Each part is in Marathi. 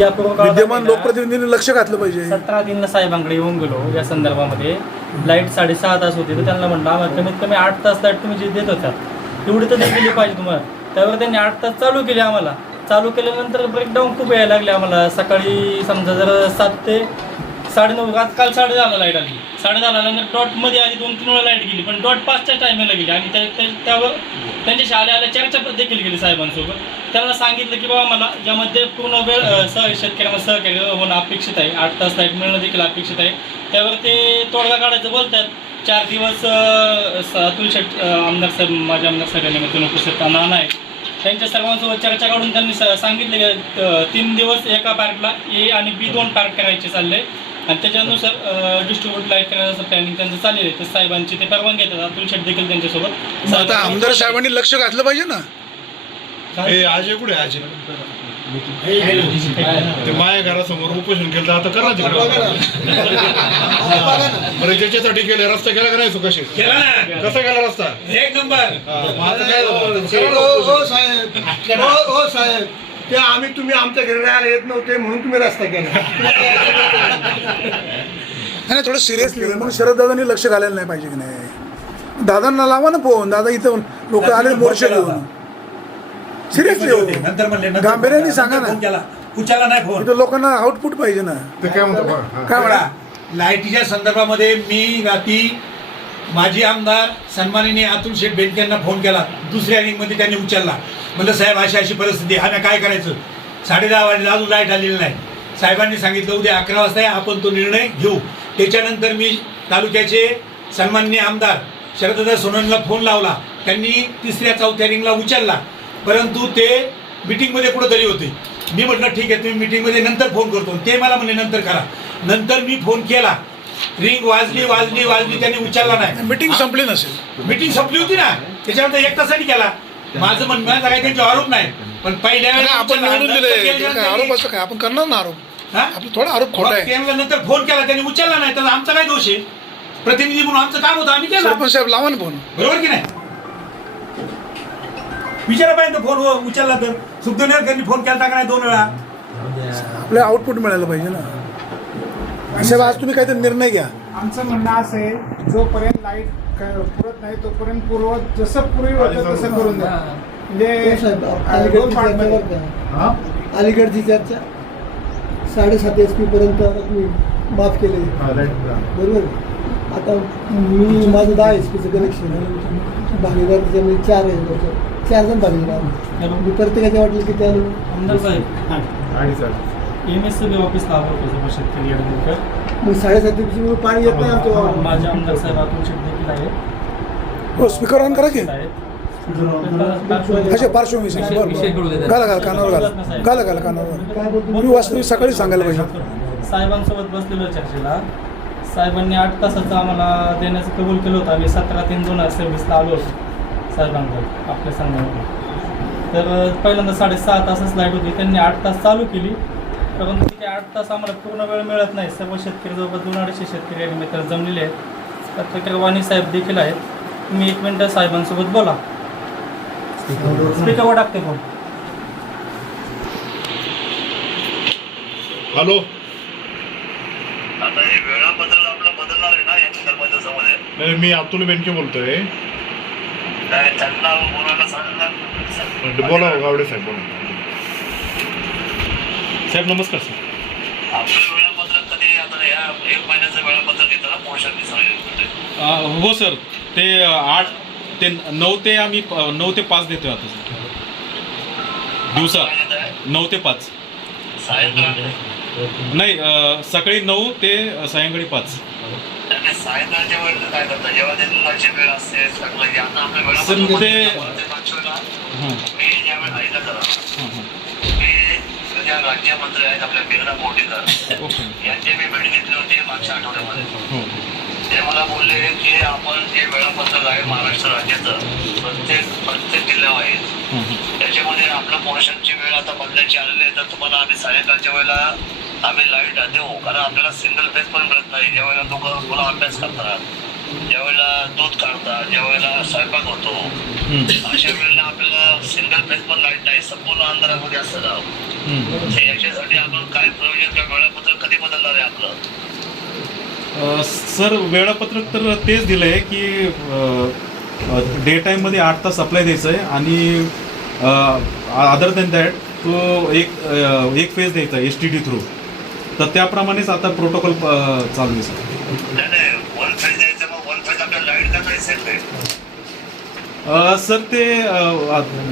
यापूर्वी विद्यमान लोकप्रतिनिधींनी लक्ष घातलं पाहिजे. 17/3 साहेबांकडे येऊन गेलो या संदर्भामध्ये. लाईट 6.5 तास होती, तर त्यांना म्हटलं आम्हाला कमीत कमी 8 तास लाईट तुम्ही जे देत होता तेवढी तर दिली पाहिजे तुम्हाला. त्यावर त्यांनी 8 तास चालू केले. आम्हाला चालू केल्यानंतर ब्रेकडाऊन खूप यायला लागले आम्हाला. सकाळी समजा जर 7 ते 9:30, आज काल 10:30 लाईट आली. 10:30 नंतर डॉटमध्ये आधी 2-3 वेळा लाईट गेली, पण डॉट 5च्या टायमिंगला गेली. आणि त्यावर त्यांच्याशी आल्या चर्चा देखील केली साहेबांसोबत. त्यांना सांगितलं की बाबा मला यामध्ये पूर्ण वेळ शेतकऱ्यांना सहकार्य होणं अपेक्षित आहे, 8 तास लाईट मिळणं देखील अपेक्षित आहे. त्यावर ते तोडगा काढायचं बोलतात. 4 दिवस अतुल शेठ आमदार साहेब, माझे आमदार साहेबांनी उपस्थित नाना आहे, त्यांच्या सर्वांसोबत चर्चा काढून त्यांनी सांगितलं की 3 दिवस एका पार्कला ए आणि बी 2 पार्क करायचे चालले आणि त्याच्यानुसार डिस्ट्रीब्यूट लाईट करण्याचं प्लॅनिंग त्यांचं चाललेलं आहे. तर साहेबांची ते परवानगी घेतात. अतुल शेठ देखील त्यांच्यासोबत. आता आमदार साहेबांनी लक्ष घातलं पाहिजे ना. आज कुठे आज ते माया घरासमोर उपोषण केलं, आता करा बरं. ज्याच्यासाठी केलं रस्ता केला का नाही? सुकाशी कसा केला रस्ता? 1 नंबर. साहेब ते आम्ही तुम्ही आमच्या घरी राहायला येत नव्हते म्हणून तुम्ही रस्ता केला. नाही थोडं सिरियसली मग शरददादांनी लक्ष घालायला नाही पाहिजे की नाही. दादांना लावा ना फोन. दादा इथं लोक आले मोर्चे घेऊन. सिरियसली गांभीर्याने सांगा ना. कुचाला नाही फोन. इथं लोकांना आउटपुट पाहिजे ना. ते काय म्हणतो काय म्हणा लाईटीच्या संदर्भामध्ये मी रात्री माजी आमदार सन्माननीय अतुल शेठ बेनकेंना फोन केला. दुसऱ्या रिंगमध्ये त्यांनी उचलला. म्हणलं साहेब अशी परिस्थिती आहे, आम्ही काय करायचं? 10:30 वाजले अजून लाईट आलेली नाही. साहेबांनी सांगितलं उद्या 11 वाजता आहे, आपण तो निर्णय घेऊ. त्याच्यानंतर मी तालुक्याचे सन्माननीय आमदार शरददादा सोनवणेला फोन लावला. त्यांनी 3ऱ्या-4थ्या रिंगला उचलला, परंतु ते मिटिंगमध्ये कुठंतरी होते. मी म्हटलं ठीक आहे, तुम्ही मिटिंगमध्ये नंतर फोन करतो. ते मला म्हणले नंतर करा. नंतर मी फोन केला, रिंग वाजली त्यांनी उचलला नाही. मीटिंग संपली नसेल. मीटिंग संपली होती ना, त्याच्यानंतर 1 तासासाठी केला. माझं म्हणणं काही त्यांचे आरोप नाही, पण पहिल्या वेळेला आपण निवडून दिले आरोप असं काय आपण करणार ना आरोप. आपलं थोडा आरोप खोटा आहे. नंतर फोन केला त्यांनी उचलला नाही, तर आमचा काय दोष आहे? प्रतिनिधी म्हणून आमचं काम होतं, आम्ही केलं. सरपंच साहेब लावा ना फोन. बरोबर की नाही? विचारा पाहिजे फोन उचलला तर. सुखदेवकरांनी फोन केला का नाही 2 वेळा? आपल्याला आउटपुट मिळालं पाहिजे ना. साहेब आज तुम्ही काहीतरी निर्णय घ्या. आमचं म्हणणं असं आहे, जोपर्यंत लाईट पुरत नाही तोपर्यंत जसं पूर्वी होतं तसं करून द्या. अलीकडची चर्चा 7.5 SP पर्यंत तुम्ही माफ केले बरोबर. आता मी माझं 10 SPचं कनेक्शन आहे. भागीदार त्याच्यामध्ये 4 जण भागीदार. मी प्रत्येकाच्या वाटलं की त्या आमदार साहेब MSCB ऑफिसला आलो शेतकरी मग 7.5 SP पाणी येत नाही आमचं. माझे आमदार साहेब अतुल शेठ देखील आहे. हो स्पीकर ऑन करा की. अच्छा पार्श्वभूमी घाला कानावर. मी वास्तविक सकाळी सांगायला पाहिजे. साहेबांसोबत बसलेलो चर्चेला. साहेबांनी 8 तासाचं आम्हाला देण्याचं कबूल केलं होतं. आम्ही 17/3/2024 आलो होतो साहेबांकडे आपल्या सांगण्यामध्ये. तर पहिल्यांदा 6.5 तासच लाईट होती. त्यांनी 8 तास चालू केली, परंतु ते 8 तास आम्हाला पूर्ण वेळ मिळत नाही. सर्व शेतकरी जवळपास 200-250 शेतकरी आणि मित्र जमलेले आहेत. पत्रकार वाणी साहेब देखील आहेत. तुम्ही 1 मिनिट साहेबांसोबत बोला. स्पीकरवर टाकते फोन. हॅलो. आता हे वेळापत्रक आपलं बदलणार आहे ना या संदर्भामध्ये? नाही मी अतुल बेनके बोलतोय. काय त्यांना बोलायला सांगणार? बोला गावडे साहेब बोला. साहेब नमस्कार सर. आपलं वेळापत्रक कधी आता या 1 महिन्याचं वेळापत्रक येतं ना पोषण सांगितलं? हो सर, ते 8 ते 9 ते आम्ही 9 ते 5 देतोय आता सर. दिवसा 9 ते 5 नाही, सकाळी 9 ते सायंकाळी 5. सायंकाळच्या वेळेला काय करतात जेव्हा त्यांची वेळ असते सकाळी? आता आपल्या सर ते मी ज्यावेळेस ऐकलं करा, मी ज्या राज्यमंत्री आहेत आपल्या मेघना बोर्डीकर यांची मी भेट घेतली होती मागच्या आठवड्यामध्ये. ते मला बोलले की आपण जे वेळापत्रक आहे महाराष्ट्र राज्याचं प्रत्येक जिल्ह्यावर आहे, त्याच्यामध्ये आपलं पोर्शनची वेळ आता बदलायची आलेली आहे. तर तुम्हाला आम्ही सायंकाळच्या वेळेला आम्ही लाईट देऊ, कारण आपल्याला सिंगल फेज पण मिळत नाही. ज्या वेळेला लोक तुला अभ्यास करतात ज्यावेळेला दूध काढतात, ज्यावेळेला स्वयंपाक होतो, अशा वेळेला आपल्याला सिंगल फेज पण लाईट नाही, संपूर्ण अंधारामध्ये असतं गाव. तर याच्यासाठी आपण काय प्रयोजन किंवा वेळापत्रक कधी बदलणार आहे आपलं? सर वेळापत्रक तर तेच दिलं आहे की डे टाईममध्ये 8 तास सप्लाय द्यायचं आहे आणि अदर दॅन दॅट तो एक फेज द्यायचा आहे STT थ्रू. तर त्याप्रमाणेच आता प्रोटोकॉल चालू आहे सर. नाही, वन फेज द्यायचं, मग वन फेज आपल्याला लाईट का नाही सेट आहे? सर ते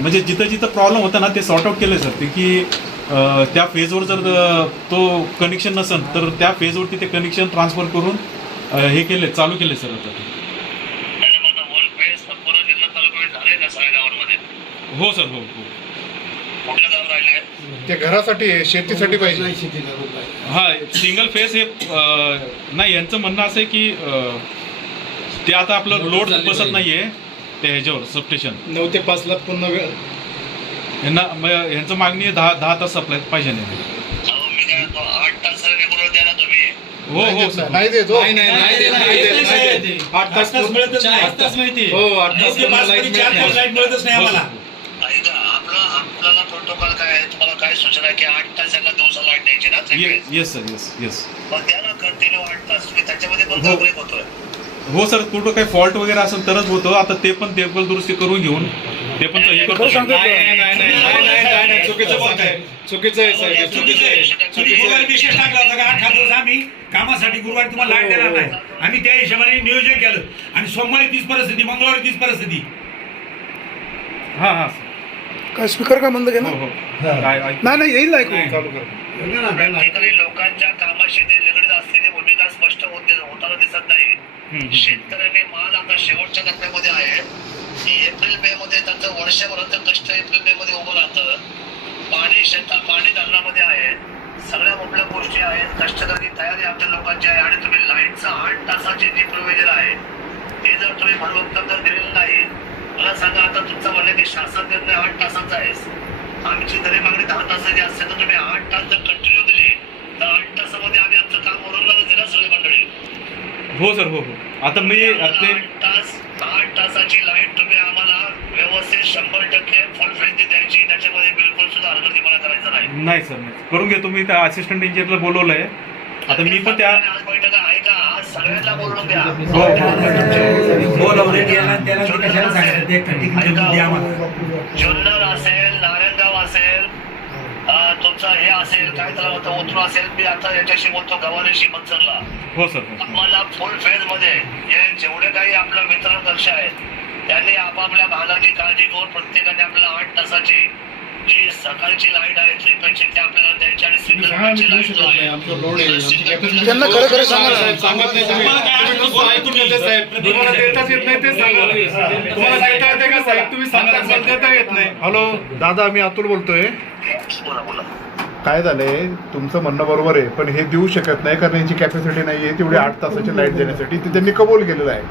म्हणजे जिथं जिथं प्रॉब्लेम होता ना ते सॉर्ट आउट केलं सर ते की त्या फेजवर जर तो कनेक्शन नसेल तर त्या फेजवरती ते कनेक्शन ट्रान्सफर करून हे केले चालू केले सर आता. वन फेज संपूर्ण जिल्हा तालुक्यात झाले ना सगळ्या गावांमध्ये? हो सर हो हो. कुठल्या गाव राहिले? ते घरासाठी आहे, शेतीसाठी पाहिजे. हा सिंगल फेज हे नाही यांचं म्हणणं असं आहे की ते आता आपलं लोड बसत नाहीये त्या ह्याच्यावर सबस्टेशन 9 ते 5 ला पूर्ण वेळ. यांचं मागणी आहे 10 तास सप्लाय पाहिजे नाही. अहो, मी काय म्हणतो, 8 तास रेग्युलर द्या ना तुम्ही. हो हो सर. नाही देतो. 8 तास मिळतच नाही. 8 तास माहिती हो 8 तास लाईट मिळतच नाही आम्हाला. ऐका, आपल्याला प्रोटोकॉल काय आहे, तुम्हाला काय सूचना आहे की 8 तास यांना दिवसा लाईट द्यायची ना? Yes sir yes. मग द्या ना कंटिन्यू 8 तास. तुम्ही त्याच्यामध्ये पण हो. ब्रेक होतोय. हो सर कुठं काही फॉल्ट वगैरे असेल तरच होतं. आता ते पण देखभाल दुरुस्ती करून घेऊन ते पण हे करतो. चुकीचं आहे साहेब, चुकीचं आहे. गुरुवारी विशेष टाकला होता का 8 दिवस आम्ही कामासाठी गुरुवारी तुम्हाला लाईट देणार नाही. आम्ही त्या हिशोबाने नियोजन केलं आणि सोमवारी तीच परिस्थिती, मंगळवारी तीच परिस्थिती. हां हां काय स्पीकर का बंद केला? हो हो. नाही येईल ऐकू. चालू कर. प्रॅक्टिकली लोकांच्या कामाशी ते निगडीत असलेली भूमिका स्पष्ट होताना दिसत नाही. शेतकऱ्यांनी माल आता शेवटच्या टप्प्यामध्ये आहे की एप्रिल मे मध्ये त्यांचं वर्षभराचं कष्ट एप्रिल मे मध्ये उभं राहतं. पाणी धरणामध्ये आहे, सगळ्या मोठ्या गोष्टी आहेत, कष्टकरी तयारी आमच्या लोकांची आहे आणि तुम्ही लाईटचं 8 तासाची जी प्रोव्हिजन आहे ते जर तुम्ही भरवंतर जर दिलेलं नाही, मला सांगा आता तुमचं म्हणणं की शासन निर्णय 8 तासाचा आहे, आमची तरी मागणी 10 तासाची असते तर तुम्ही 8 तास जर कंटिन्यू दिले तर 8 तासामध्ये आम्ही आमचं काम उरवणारच आहे ना सगळी मंडळी. हो सर हो हो. आता मी ते 8 तासाची लाईट तुम्ही आम्हाला व्यवस्थित 100% फुल फ्रेंज द्यायची, त्याच्यामध्ये बिलकुल सुद्धा हलगर्जीपणा करायचा नाही. नाही सर नाही करून घेतो. मी त्या असिस्टंट इंजिनियरला बोलवलंय. आता मी पण त्या आज बैठक आहे का? आज सगळ्यांना बोलवून द्या. जुन्नर असेल, नारायणगाव असेल, तुमचं हे असेल, काय त्याला होतं उतरू असेल, मी आता याच्याशी बोलतो गव्हाणेशी मनसरला. हो सर. आम्हाला फुल फेज मध्ये जेवढे काही आपलं वितरण कक्ष आहेत त्यांनी आपापल्या भागाची काळजी घेऊन प्रत्येकाने आपल्याला 8 तासाची जी सकाळची लाईट आहे 3 पेक्षा ते आपल्याला द्यायची आणि सिंगल पेची लाईट जो आहे त्यांना खरं खरं सांगा ना. सांगत नाही तुम्ही. तुम्हाला देताच येत नाही ते सांगा. तुम्हाला देता येते का साहेब? तुम्ही सांगता पण देता येत नाही. हॅलो दादा, मी अतुल बोलतोय. बोला. काय झालंय, तुमचं म्हणणं बरोबर आहे, पण हे देऊ शकत नाही कारण यांची कॅपॅसिटी नाही आहे तेवढी 8 तासाची लाईट देण्यासाठी. ते त्यांनी कबूल केलेलं आहे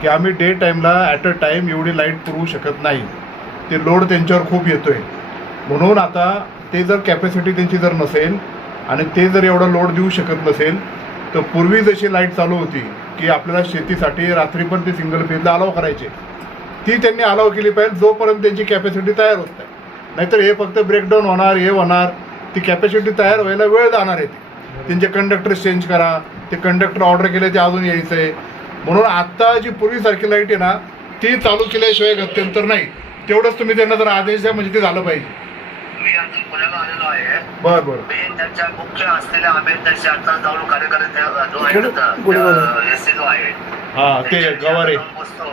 की आम्ही डे टाईमला ॲट अ टाईम एवढी लाईट पुरवू शकत नाही, ते लोड त्यांच्यावर खूप येतोय. म्हणून आता ते जर कॅपॅसिटी त्यांची जर नसेल आणि ते जर एवढा लोड देऊ शकत नसेल तर पूर्वी जशी लाईट चालू होती की आपल्याला शेतीसाठी रात्री पण ते सिंगल फेजला अलाव करायचे, ती त्यांनी अलाव केली पाहिजे जोपर्यंत त्यांची कॅपॅसिटी तयार होत नाही. नाहीतर हे फक्त ब्रेकडाऊन होणार, हे होणार, ती कॅपॅसिटी तयार व्हायला वेळ जाणार आहे. त्यांचे कंडक्टर चेंज करा, ते कंडक्टर ऑर्डर केले ते अजून यायचं आहे. म्हणून आत्ता जी पूर्वीसारखी लाईट आहे ना ती चालू केल्याशिवाय गत्यंतर नाही. तेवढंच तुम्ही त्यांना जर आदेश द्या म्हणजे ते झालं पाहिजे. मी आता पुण्याला आलेलो आहे. बरं मी त्यांच्या मुख्य असलेल्या आंबेडकरच्या आता जाऊन कार्यकारी जो आहे एससी जो आहे हा ते गवारे बसतो,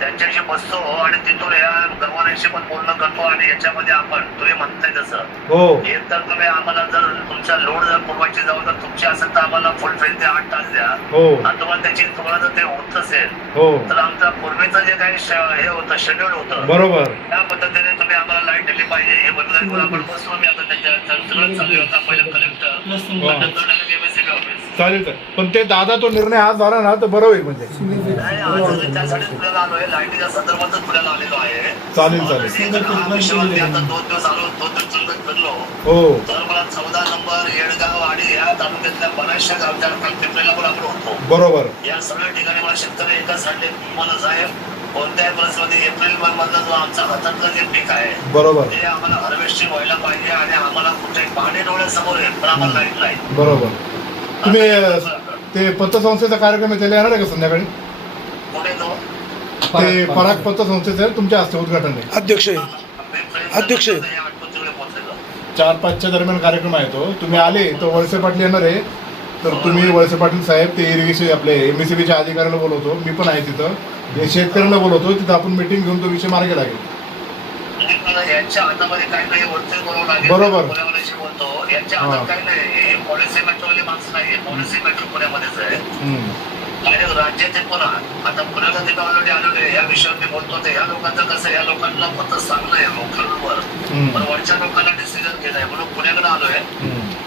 त्यांच्याशी बसतो आणि तिथून या गव्हाणेशी पण बोलणं करतो आणि याच्यामध्ये आपण तुम्ही म्हणताय तसं हो एक तर तुम्ही आम्हाला जर तुमचा लोड जर पुरवायची जाऊ तर तुमची असेल तर आम्हाला फुल फेज 8 तास द्या. हो आणि तुम्हाला तुम्हाला जर ते होत असेल हो तर आमचा पूर्वीचं जे काही हे होतं शेड्यूल होतं बरोबर. त्या पद्धतीने तुम्ही आम्हाला लाईट दिली पाहिजे. हे बदलून आपण बसलो. मी आता त्यांच्या सगळं चालू होता पहिलं कलेक्टर MSCB ऑफिस चालेल तर पण ते दादा तो निर्णय आज झाला ना तर बरं होईल म्हणजे नाही, आज त्यासाठी पुण्याला आलोय, लाईटीच्या संदर्भातच पुण्याला आलेलो आहे. चालेल हा विषयावरती आता 2 दिवस आलो, 2 दिवस चौकात फिरलो. हो तर मला 14 नंबर येडगाव आणि या तालुक्यातल्या बऱ्याचशा गावच्या पिंपरीला पण आपण होतो. बरोबर या सगळ्या ठिकाणी मला शेतकरी एकच सांगले, मला साहेब कोणत्याही परिस्थितीमध्ये एप्रिल मधला जो आमचा हातातलं जे पीक आहे बरोबर ते आम्हाला हार्वेस्टिंग व्हायला पाहिजे आणि आम्हाला कुठे पाणी डोळ्यासमोर आहे पण आम्हाला लाईट नाही. बरोबर तुम्ही ते पतसंस्थेचा कार्यक्रम आहे त्याला येणार आहे का संध्याकाळी कुठे तो ते पराग पतसंस्थेचं आहे, तुमच्या हस्ते उद्घाटन आहे अध्यक्ष आहे. अध्यक्ष. 4-5च्या दरम्यान कार्यक्रम आहे तो तुम्ही आले तर वळसे पाटील येणार आहे तर तुम्ही वळसे पाटील साहेब ते इरिगेशन आपले MSCBच्या अधिकाऱ्याला बोलवतो मी पण आहे तिथं ते शेतकऱ्यांना बोलवतो तिथं आपण मीटिंग घेऊन तो विषय मार्गी लागेल. यांच्या हातामध्ये काही नाही वरती बोलावं लागेल. बरोबर. पुण्यामध्ये बोलतो यांच्या हातात काही नाही हे पॉलिसी मेट्रोवाली माणसं नाही पॉलिसी मेट्रो पुण्यामध्येच आहे आणि राज्याचे पण आता पुण्याला ते ऑलरेडी आलेले या विषयावर मी बोलतो ते या लोकांचं कसं या लोकांना फक्त सांगणं आहे लोकांवर पण वरच्या लोकांना डिसिजन घेणं आहे म्हणून पुण्याकडे आलोय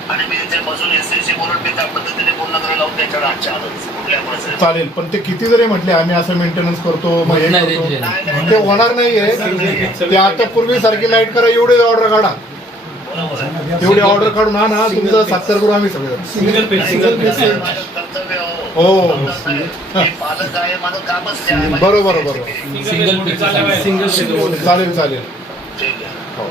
आणि मी इथे बसून SCC बोलून मी त्या पद्धतीने बोलणं करायला लावून त्याच्याकडे आजच्या आलो कुठल्या परिस्थितीत. चालेल पण ते किती जरी म्हटले आम्ही असं मेंटेनन्स करतो मग हे करतो ते होणार नाहीये ते आता पूर्वीसारखी लाईट करा एवढी ऑर्डर काढा तेवढी ऑर्डर काढून आणा तुमचं साक्षर करू आम्ही सगळं कर्तव्य हो पालक आहे माझं कामच ते आहे. बरोबर बरोबर चालेल चालेल ठीक आहे.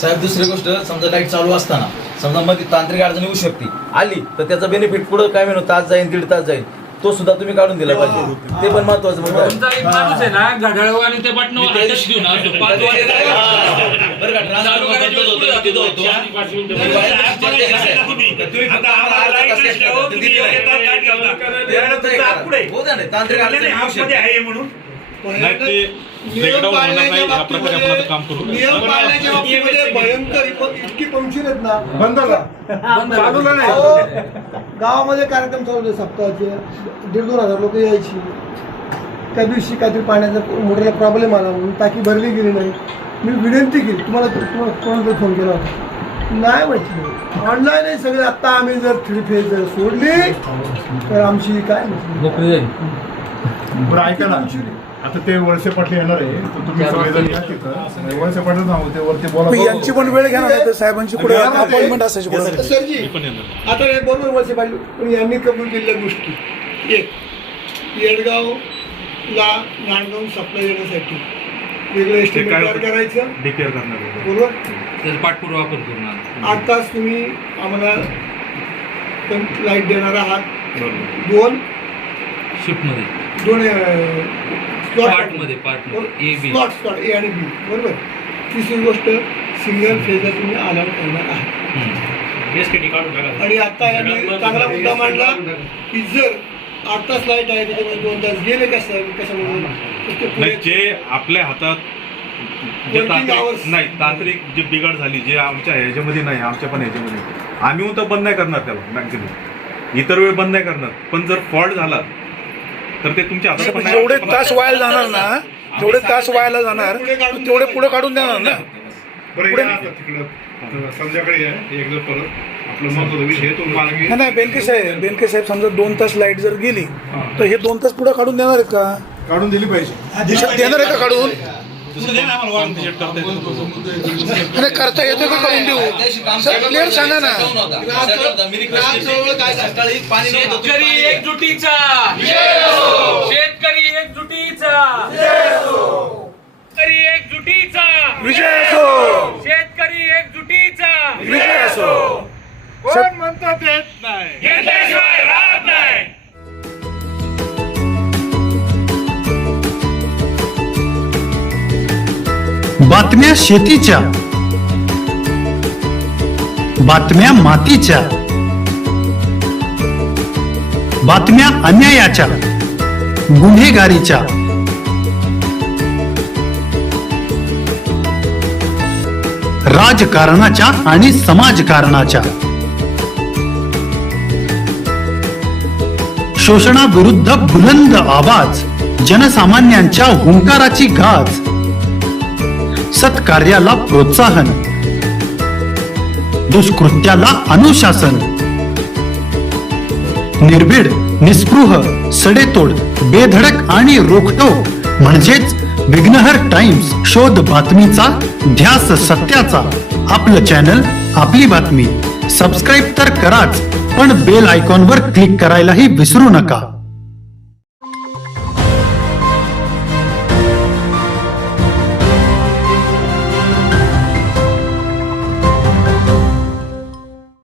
साहेब दुसरी गोष्ट समजा लाईट चालू असताना समजा मध्ये तांत्रिक अडचण येऊ शकते आली तर त्याचा बेनिफिट पुढे काय म्हणून तास जाईल 1.5 तास जाईल तो सुद्धा तुम्ही काढून दिला पाहिजे ते पण महत्वाचं मुद्दा आहे. माणूस आहे ना घड्याळ आणि ते बटन आदेश घेऊन आणतो 5 बरं का, ट्रान्सफॉर्मर बदलत होतं, मी तिथं होतो. मी बाहेर चर्चा केली साहेब. तुम्ही फक्त आम्हाला अर्धा तास extra द्या. ते दिली नाही. ते करा. होऊ द्या ना, तांत्रिक अडचण येऊ शकते. नाही ते breakdown होणार नाही ह्या प्रकारे आपण आता काम करू. नियम पाळण्याच्या बाबतीमध्ये भयंकर इतकी पंक्चर आहेत ना बंद चालूला नाही अहो, गावामध्ये कार्यक्रम चालू होते सप्ताहाचे 1,500-2,000 लोक यायची त्या दिवशी काहीतरी पाण्याचा मोठ्याला प्रॉब्लेम आला म्हणून टाकी भरली गेली नाही मी विनंती केली तुम्हाला कोणाला फोन केला होता नाही म्हटलं ऑनलाईन आहे सगळे आत्ता आम्ही जर 3 फेज जर सोडली तर आमची काय बरं ऐका ना आता ते वळसे पाटील येणार आहे तर तुम्ही सगळेजण या तिथं वळसे पाटील सांगू ते वरती मग बोला यांची पण वेळ घ्या ना तर साहेबांची कुठे अपॉइंटमेंट असायची कुठे सरजी मी पण येणार. आता हे बरोबर वर्ष पाहिजे पण यांनी कबूल केलेल्या गोष्टी एक येडगावला नांदगाव सप्लाय देण्यासाठी वेगळं एस्टिमेट तयार करायचं डिक्लेअर करणार आहे. बरोबर त्याचा पाठपुरावा आपण करू 8 तास तुम्ही आम्हाला लाईट देणार आहात बरोबर. 2 शिफ्टमध्ये स्लॉट स्लॉट A आणि B बरोबर. तिसरी गोष्ट सिंगल फेजर तुम्ही अलाउड करणार आहात आणि आता यांनी चांगला मुद्दा मांडला की जर 8 तास लाईट आहे त्याच्यामध्ये 2 तास गेले कशामुळे नाही जे आपल्या हातात जे तांत्रिक नाही तांत्रिक जे बिघाड झाली जे आमच्या ह्याच्यामध्ये नाही आमच्या पण ह्याच्यामध्ये आम्ही तर बंद नाही करणार त्याला बँकेने इतर वेळ बंद नाही करणार पण जर फॉल्ट झाला तर ते तुमच्या हातात पण नाही. जेवढे तास वाया जाणार ना जेवढे तास वायाला जाणार तेवढे पुढे काढून देणार ना बरं या आता तिकडं संध्याकाळी आहे एकदा परत आपलं महत्वाचा विषय तो मार्गी नाही बेनके साहेब समजा 2 तास लाईट जर गेली तर हे 2 तास पुढे काढून देणार आहेत का काढून दिली पाहिजे देणार आहे का काढून दुसरं द्या ना आम्हाला warranty check करता येतं. आणि करता येतं का करून देऊ सर क्लिअर सांगा ना सकाळी पाणी शेतकरी एकजुटीचा शेतकरी एकजुटीचा शेतकरी एकजुटीचा विजय असो शेतकरी एकजुटीचा विजय असो कोण म्हणतात येत नाही घेतल्याशिवाय राहत नाही. बातम्या शेतीच्या, बातम्या मातीच्या, बातम्या अन्यायाच्या, गुन्हेगारीच्या, राजकारणाच्या आणि समाजकारणाच्या, शोषणाविरुद्ध बुलंद आवाज, जनसामान्यांच्या हुंकाराची गाज, सत्कार्याला प्रोत्साहन, दुष्कृत्याला अनुशासन, निर्भीड, निस्पृह, सडेतोड, बेधडक आणि रोखठोक म्हणजेच विघ्नहर टाइम्स. शोध बातमीचा, ध्यास सत्याचा. आपलं चॅनल, आपली बातमी. सबस्क्राईब तर कराच, पण बेल आयकॉनवर क्लिक करायलाही विसरू नका.